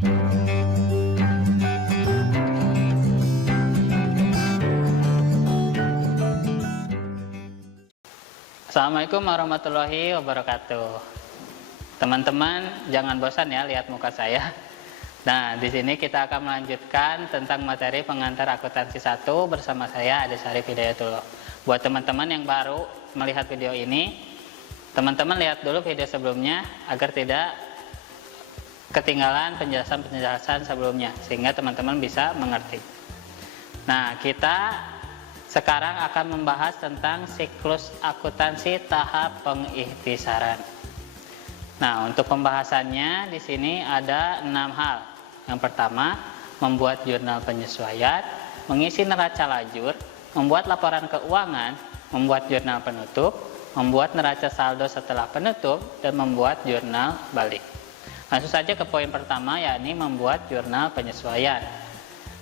Assalamualaikum warahmatullahi wabarakatuh. Teman-teman, jangan bosan ya lihat muka saya. Nah, di sini kita akan melanjutkan tentang materi pengantar akuntansi 1 bersama saya Ade Syarif Hidayatullah. Buat teman-teman yang baru melihat video ini, teman-teman lihat dulu video sebelumnya agar tidak ketinggalan penjelasan-penjelasan sebelumnya, sehingga teman-teman bisa mengerti. Nah, kita sekarang akan membahas tentang siklus akuntansi tahap pengikhtisaran. Nah, untuk pembahasannya di sini ada 6 hal. Yang pertama, membuat jurnal penyesuaian, mengisi neraca lajur, membuat laporan keuangan, membuat jurnal penutup, membuat neraca saldo setelah penutup, dan membuat jurnal balik. Langsung saja ke poin pertama, yakni membuat jurnal penyesuaian.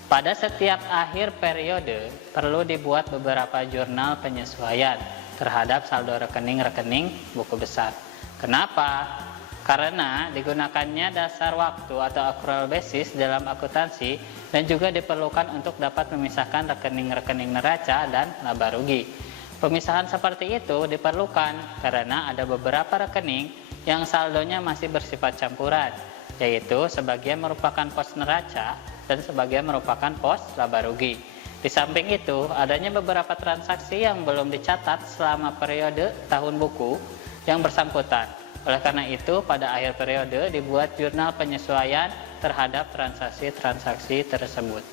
Pada setiap akhir periode perlu dibuat beberapa jurnal penyesuaian terhadap saldo rekening-rekening buku besar. Kenapa? Karena digunakannya dasar waktu atau accrual basis dalam akuntansi dan juga diperlukan untuk dapat memisahkan rekening-rekening neraca dan laba rugi. Pemisahan seperti itu diperlukan karena ada beberapa rekening yang saldonya masih bersifat campuran, yaitu sebagian merupakan pos neraca dan sebagian merupakan pos laba rugi. Di samping itu, adanya beberapa transaksi yang belum dicatat selama periode tahun buku yang bersangkutan. Oleh karena itu, pada akhir periode dibuat jurnal penyesuaian terhadap transaksi-transaksi tersebut.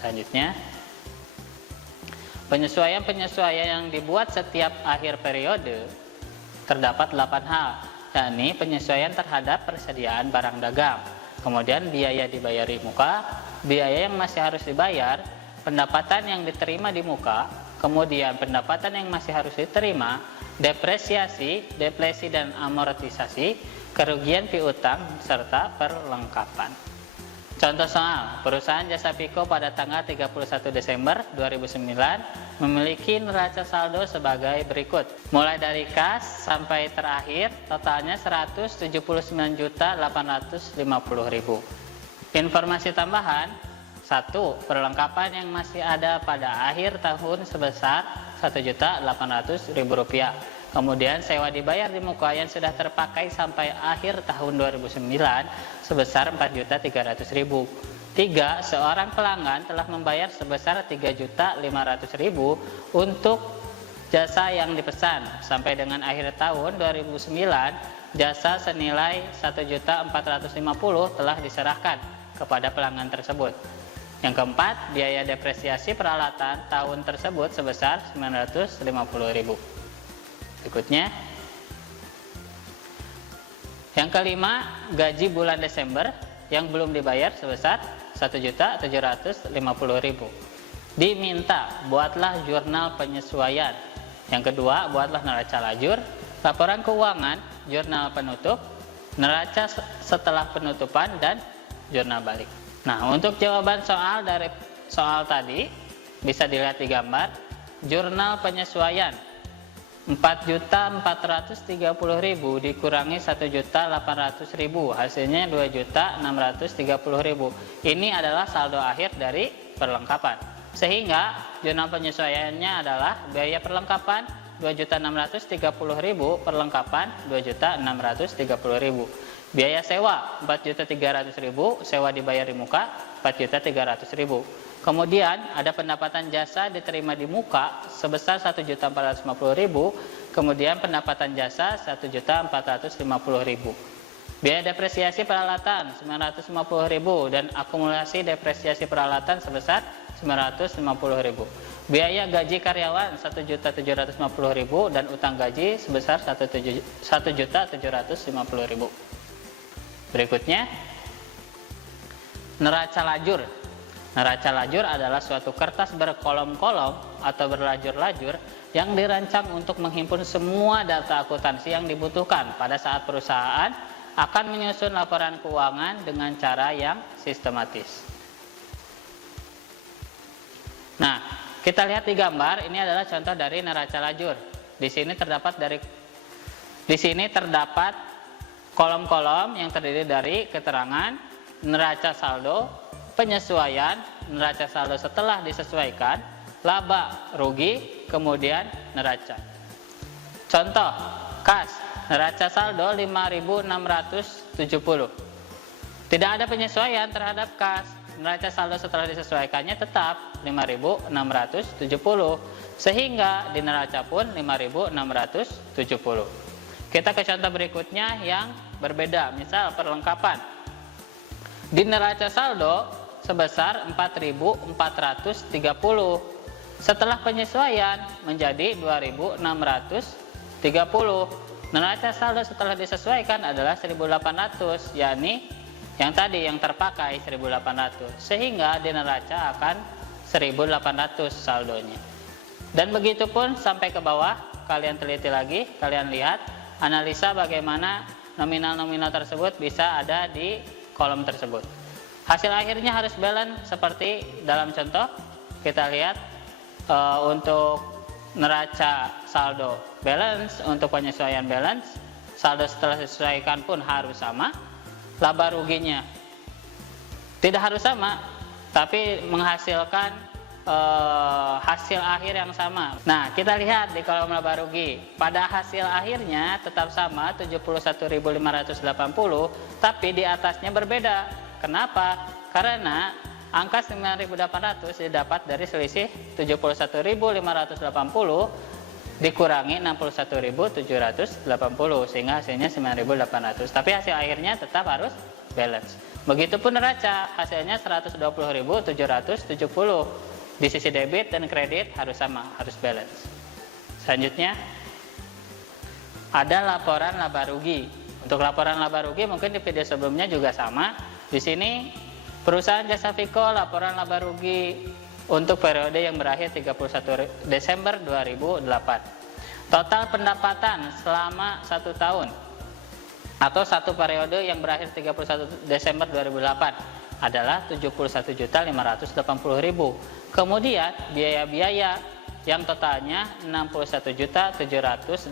Selanjutnya, penyesuaian-penyesuaian yang dibuat setiap akhir periode terdapat 8 hal, yakni penyesuaian terhadap persediaan barang dagang, kemudian biaya dibayar di muka, biaya yang masih harus dibayar, pendapatan yang diterima di muka, kemudian pendapatan yang masih harus diterima, depresiasi, deflasi dan amortisasi, kerugian piutang, serta perlengkapan. Contoh soal, perusahaan Jasa Piko pada tanggal 31 Desember 2009 memiliki neraca saldo sebagai berikut. Mulai dari kas sampai terakhir, totalnya 179.850.000. Informasi tambahan, 1. Perlengkapan yang masih ada pada akhir tahun sebesar Rp1.800.000. Kemudian sewa dibayar di muka yang sudah terpakai sampai akhir tahun 2009 sebesar Rp4.300.000. 3. Seorang pelanggan telah membayar sebesar Rp3.500.000 untuk jasa yang dipesan. Sampai dengan akhir tahun 2009, jasa senilai Rp1.450.000 telah diserahkan kepada pelanggan tersebut. Yang keempat, biaya depresiasi peralatan tahun tersebut sebesar Rp950.000. Berikutnya, yang kelima, gaji bulan Desember yang belum dibayar sebesar Rp1.750.000. Diminta buatlah jurnal penyesuaian. Yang kedua, buatlah neraca lajur, laporan keuangan, jurnal penutup, neraca setelah penutupan, dan jurnal balik. Nah, untuk jawaban soal dari soal tadi bisa dilihat di gambar. Jurnal penyesuaian Rp4.430.000 dikurangi Rp1.800.000, hasilnya Rp2.630.000. Ini adalah saldo akhir dari perlengkapan. Sehingga jurnal penyesuaiannya adalah biaya perlengkapan Rp2.630.000, perlengkapan Rp2.630.000. Biaya sewa Rp4.300.000, sewa dibayar di muka Rp4.300.000. Kemudian ada pendapatan jasa diterima di muka sebesar Rp1.450.000, kemudian pendapatan jasa Rp1.450.000. Biaya depresiasi peralatan Rp950.000 dan akumulasi depresiasi peralatan sebesar Rp950.000. Biaya gaji karyawan Rp1.750.000 dan utang gaji sebesar Rp1.750.000. Berikutnya, neraca lajur. Neraca lajur adalah suatu kertas berkolom-kolom atau berlajur-lajur yang dirancang untuk menghimpun semua data akuntansi yang dibutuhkan pada saat perusahaan akan menyusun laporan keuangan dengan cara yang sistematis. Nah, kita lihat di gambar, ini adalah contoh dari neraca lajur. Di sini terdapat kolom-kolom yang terdiri dari keterangan, neraca saldo, penyesuaian, neraca saldo setelah disesuaikan, laba rugi, kemudian neraca. Contoh, kas, neraca saldo 5.670. Tidak ada penyesuaian terhadap kas. Neraca saldo setelah disesuaikannya tetap 5.670. Sehingga di neraca pun 5.670. Kita ke contoh berikutnya yang berbeda. Misal perlengkapan. Di neraca saldo sebesar 4.430. Setelah penyesuaian menjadi 2.630. Neraca saldo setelah disesuaikan adalah 1.800, yakni yang tadi yang terpakai 1.800, sehingga di neraca akan 1.800 saldonya. Dan begitu pun sampai ke bawah, kalian teliti lagi, kalian lihat, analisa bagaimana nominal-nominal tersebut bisa ada di kolom tersebut. Hasil akhirnya harus balance seperti dalam contoh, kita lihat untuk neraca saldo balance, untuk penyesuaian balance, saldo setelah disesuaikan pun harus sama. Laba ruginya tidak harus sama, tapi menghasilkan hasil akhir yang sama. Nah, kita lihat di kolom laba rugi. Pada hasil akhirnya tetap sama 71.580, tapi di atasnya berbeda. Kenapa? Karena angka 9.800 didapat dari selisih 71.580 dikurangi 61.780, sehingga hasilnya 9.800. Tapi hasil akhirnya tetap harus balance. Begitupun neraca, hasilnya 120.770. Di sisi debit dan kredit harus sama, harus balance. Selanjutnya ada laporan laba rugi. Untuk laporan laba rugi mungkin di video sebelumnya juga sama. Di sini perusahaan Jasa Viko laporan laba rugi untuk periode yang berakhir 31 Desember 2008. Total pendapatan selama 1 tahun atau satu periode yang berakhir 31 Desember 2008 adalah 71.580.000. Kemudian biaya-biaya yang totalnya 61.780.000,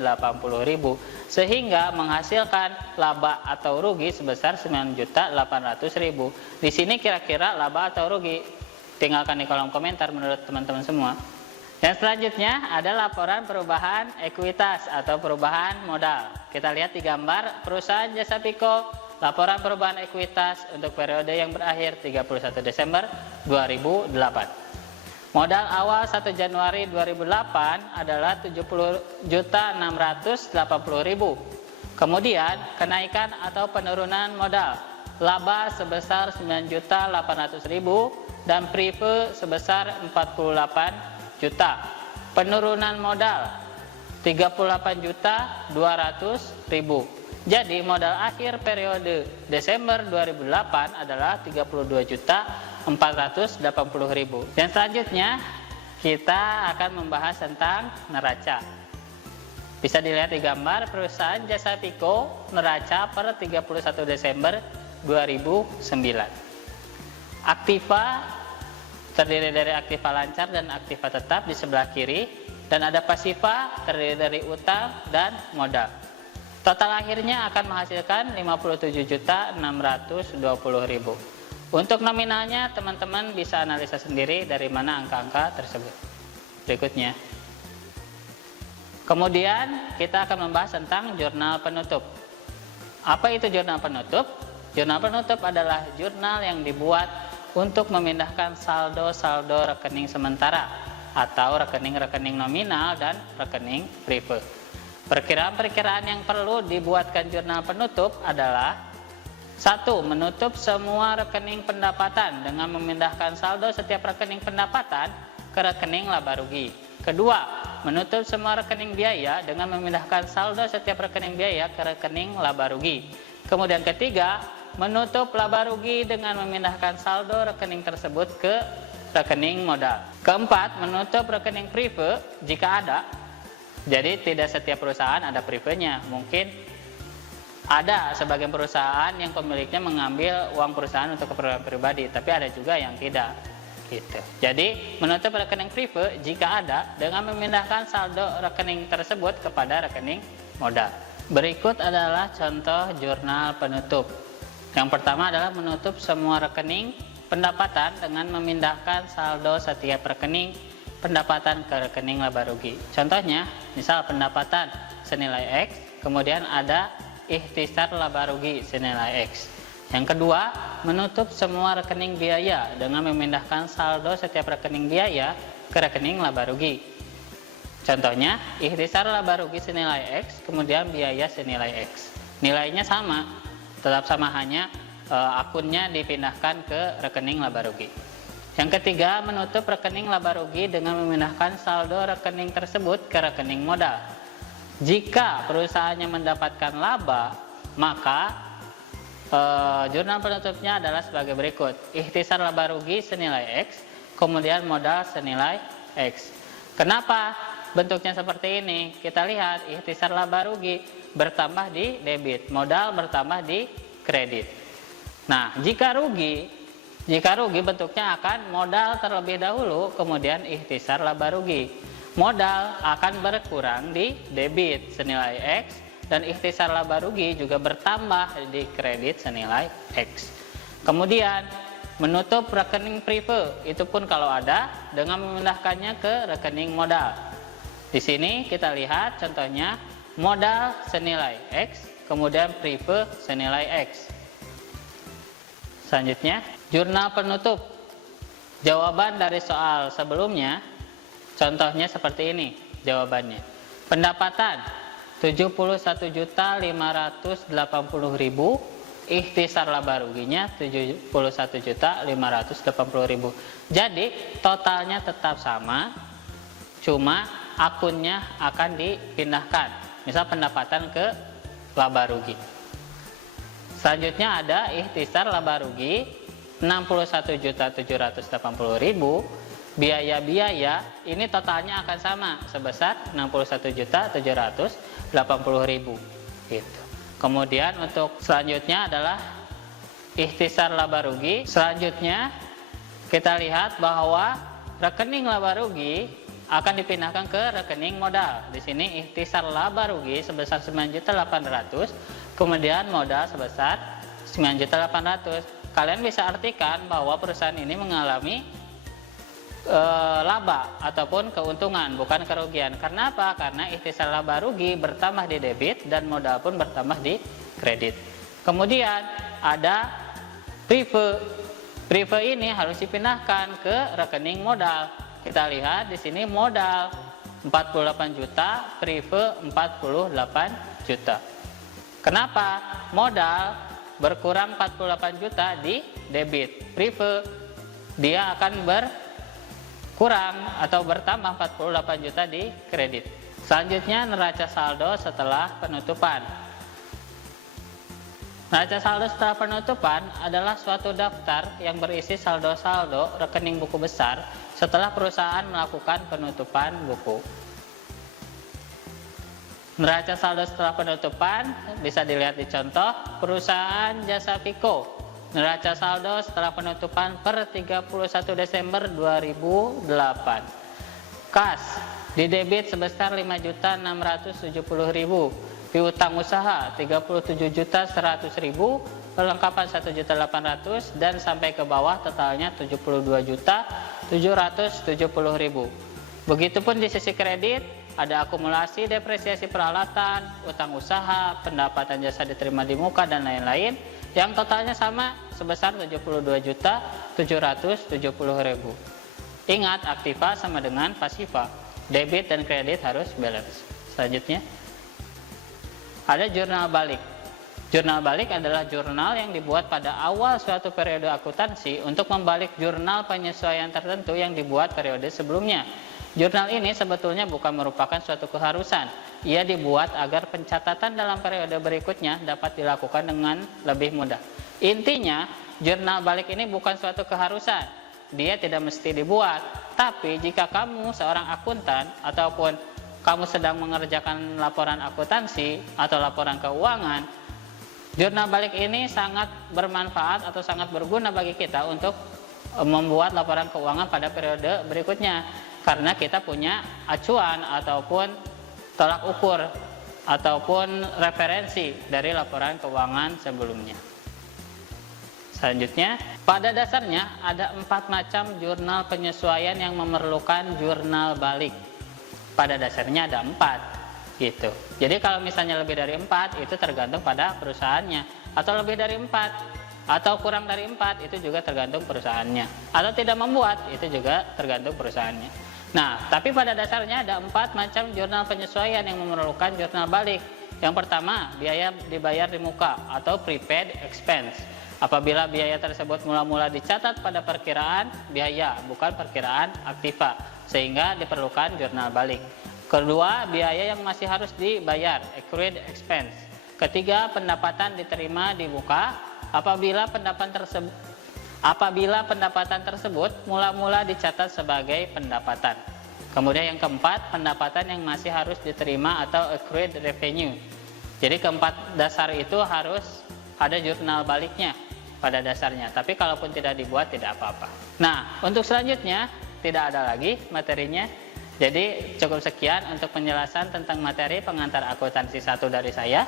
sehingga menghasilkan laba atau rugi sebesar 9.800.000. Di sini kira-kira laba atau rugi? Tinggalkan di kolom komentar menurut teman-teman semua. Yang selanjutnya ada laporan perubahan ekuitas atau perubahan modal. Kita lihat di gambar perusahaan Jasa Viko, laporan perubahan ekuitas untuk periode yang berakhir 31 Desember 2008. Modal awal 1 Januari 2008 adalah 70.680.000. Kemudian kenaikan atau penurunan modal, laba sebesar 9.800.000 dan prive sebesar 48 juta. Penurunan modal 38.200.000. Jadi modal akhir periode Desember 2008 adalah 32.480.000. Dan selanjutnya kita akan membahas tentang neraca. Bisa dilihat di gambar perusahaan Jasa Viko neraca per 31 Desember 2009. Aktiva terdiri dari aktiva lancar dan aktiva tetap di sebelah kiri, dan ada pasiva terdiri dari utang dan modal. Total akhirnya akan menghasilkan 57.620.000. Untuk nominalnya teman-teman bisa analisa sendiri dari mana angka-angka tersebut. Berikutnya. Kemudian kita akan membahas tentang jurnal penutup. Apa itu jurnal penutup? Jurnal penutup adalah jurnal yang dibuat untuk memindahkan saldo-saldo rekening sementara atau rekening-rekening nominal dan rekening prive. Perkiraan-perkiraan yang perlu dibuatkan jurnal penutup adalah: 1. Menutup semua rekening pendapatan dengan memindahkan saldo setiap rekening pendapatan ke rekening laba rugi. Kedua, menutup semua rekening biaya dengan memindahkan saldo setiap rekening biaya ke rekening laba rugi. Kemudian ketiga, menutup laba rugi dengan memindahkan saldo rekening tersebut ke rekening modal. Keempat, menutup rekening prive jika ada. Jadi tidak setiap perusahaan ada privenya. Mungkin ada sebagian perusahaan yang pemiliknya mengambil uang perusahaan untuk keperluan pribadi, tapi ada juga yang tidak. Gitu. Jadi menutup rekening prive jika ada dengan memindahkan saldo rekening tersebut kepada rekening modal. Berikut adalah contoh jurnal penutup. Yang pertama adalah menutup semua rekening pendapatan dengan memindahkan saldo setiap rekening pendapatan ke rekening laba rugi. Contohnya, misal pendapatan senilai X, kemudian ada ikhtisar laba rugi senilai X. Yang kedua, menutup semua rekening biaya dengan memindahkan saldo setiap rekening biaya ke rekening laba rugi. Contohnya, ikhtisar laba rugi senilai X, kemudian biaya senilai X. Nilainya sama, tetap sama, hanya akunnya dipindahkan ke rekening laba rugi. Yang ketiga, menutup rekening laba rugi dengan memindahkan saldo rekening tersebut ke rekening modal. Jika perusahaannya mendapatkan laba, maka jurnal penutupnya adalah sebagai berikut. Ikhtisar laba rugi senilai X, kemudian modal senilai X. Kenapa bentuknya seperti ini? Kita lihat, ikhtisar laba rugi bertambah di debit, modal bertambah di kredit. Nah, jika rugi bentuknya akan modal terlebih dahulu, kemudian ikhtisar laba rugi. Modal akan berkurang di debit senilai X, dan ikhtisar laba rugi juga bertambah di kredit senilai X. Kemudian menutup rekening prive, itu pun kalau ada, dengan memindahkannya ke rekening modal. Di sini kita lihat contohnya, modal senilai X, kemudian prive senilai X. Selanjutnya, jurnal penutup. Jawaban dari soal sebelumnya, contohnya seperti ini jawabannya. Pendapatan 71.580.000, ikhtisar laba ruginya 71.580.000. Jadi totalnya tetap sama, cuma akunnya akan dipindahkan. Misal pendapatan ke laba rugi. Selanjutnya ada ikhtisar laba rugi 61.780.000. Biaya-biaya ini totalnya akan sama sebesar 61.780.000 gitu. Kemudian untuk selanjutnya adalah ikhtisar laba rugi. Selanjutnya kita lihat bahwa rekening laba rugi akan dipindahkan ke rekening modal. Di sini ikhtisar laba rugi sebesar 9.800.000, kemudian modal sebesar 9.800.000. Kalian bisa artikan bahwa perusahaan ini mengalami laba ataupun keuntungan, bukan kerugian. Karena apa? Karena ikhtisar laba rugi bertambah di debit dan modal pun bertambah di kredit. Kemudian ada prive. Prive ini harus dipindahkan ke rekening modal. Kita lihat di sini modal 48 juta, prive 48 juta. Kenapa? Modal berkurang 48 juta di debit. Prive dia akan kurang atau bertambah 48 juta di kredit. Selanjutnya neraca saldo setelah penutupan. Neraca saldo setelah penutupan adalah suatu daftar yang berisi saldo-saldo rekening buku besar setelah perusahaan melakukan penutupan buku. Neraca saldo setelah penutupan bisa dilihat di contoh perusahaan Jasa Viko. Neraca saldo setelah penutupan per 31 Desember 2008. Kas di debit sebesar 5.670.000, piutang usaha 37.100.000, perlengkapan 1.800.000 dan sampai ke bawah totalnya 72.770.000. Begitupun di sisi kredit ada akumulasi depresiasi peralatan, utang usaha, pendapatan jasa diterima di muka dan lain-lain yang totalnya sama sebesar 72.770.000. Ingat, aktiva sama dengan pasiva. Debit dan kredit harus balance. Selanjutnya ada jurnal balik. Jurnal balik adalah jurnal yang dibuat pada awal suatu periode akuntansi untuk membalik jurnal penyesuaian tertentu yang dibuat periode sebelumnya. Jurnal ini sebetulnya bukan merupakan suatu keharusan. Ia dibuat agar pencatatan dalam periode berikutnya dapat dilakukan dengan lebih mudah. Intinya, jurnal balik ini bukan suatu keharusan. Dia tidak mesti dibuat. Tapi jika kamu seorang akuntan ataupun kamu sedang mengerjakan laporan akuntansi atau laporan keuangan, jurnal balik ini sangat bermanfaat atau sangat berguna bagi kita untuk membuat laporan keuangan pada periode berikutnya. Karena kita punya acuan ataupun tolak ukur ataupun referensi dari laporan keuangan sebelumnya. Selanjutnya, pada dasarnya ada 4 macam jurnal penyesuaian yang memerlukan jurnal balik. Pada dasarnya ada 4 gitu. Jadi kalau misalnya lebih dari 4 itu tergantung pada perusahaannya, atau lebih dari 4 atau kurang dari 4 itu juga tergantung perusahaannya, atau tidak membuat itu juga tergantung perusahaannya. Nah, tapi pada dasarnya ada 4 macam jurnal penyesuaian yang memerlukan jurnal balik. Yang pertama, biaya dibayar di muka atau prepaid expense. Apabila biaya tersebut mula-mula dicatat pada perkiraan biaya, bukan perkiraan aktiva, sehingga diperlukan jurnal balik. Kedua, biaya yang masih harus dibayar, accrued expense. Ketiga, pendapatan diterima di muka apabila pendapatan tersebut mula-mula dicatat sebagai pendapatan. Kemudian yang keempat, pendapatan yang masih harus diterima atau accrued revenue. Jadi keempat dasar itu harus ada jurnal baliknya pada dasarnya, tapi kalaupun tidak dibuat tidak apa-apa. Nah, untuk selanjutnya tidak ada lagi materinya. Jadi cukup sekian untuk penjelasan tentang materi pengantar akuntansi 1 dari saya.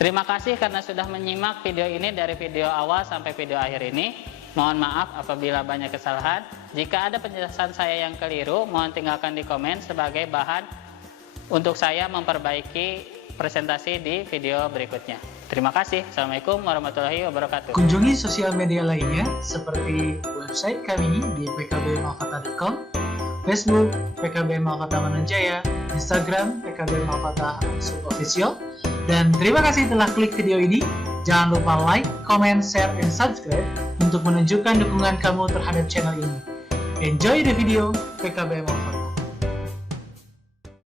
Terima kasih karena sudah menyimak video ini dari video awal sampai video akhir ini. Mohon maaf apabila banyak kesalahan. Jika ada penjelasan saya yang keliru, mohon tinggalkan di komen sebagai bahan untuk saya memperbaiki presentasi di video berikutnya. Terima kasih. Assalamualaikum warahmatullahi wabarakatuh. Kunjungi sosial media lainnya seperti website kami di pkbmalkata.com, Facebook PKB Malkata Mananjaya, Instagram PKB Malkata _official. Dan terima kasih telah klik video ini. Jangan lupa like, comment, share, and subscribe untuk menunjukkan dukungan kamu terhadap channel ini. Enjoy the video PKB Malkata.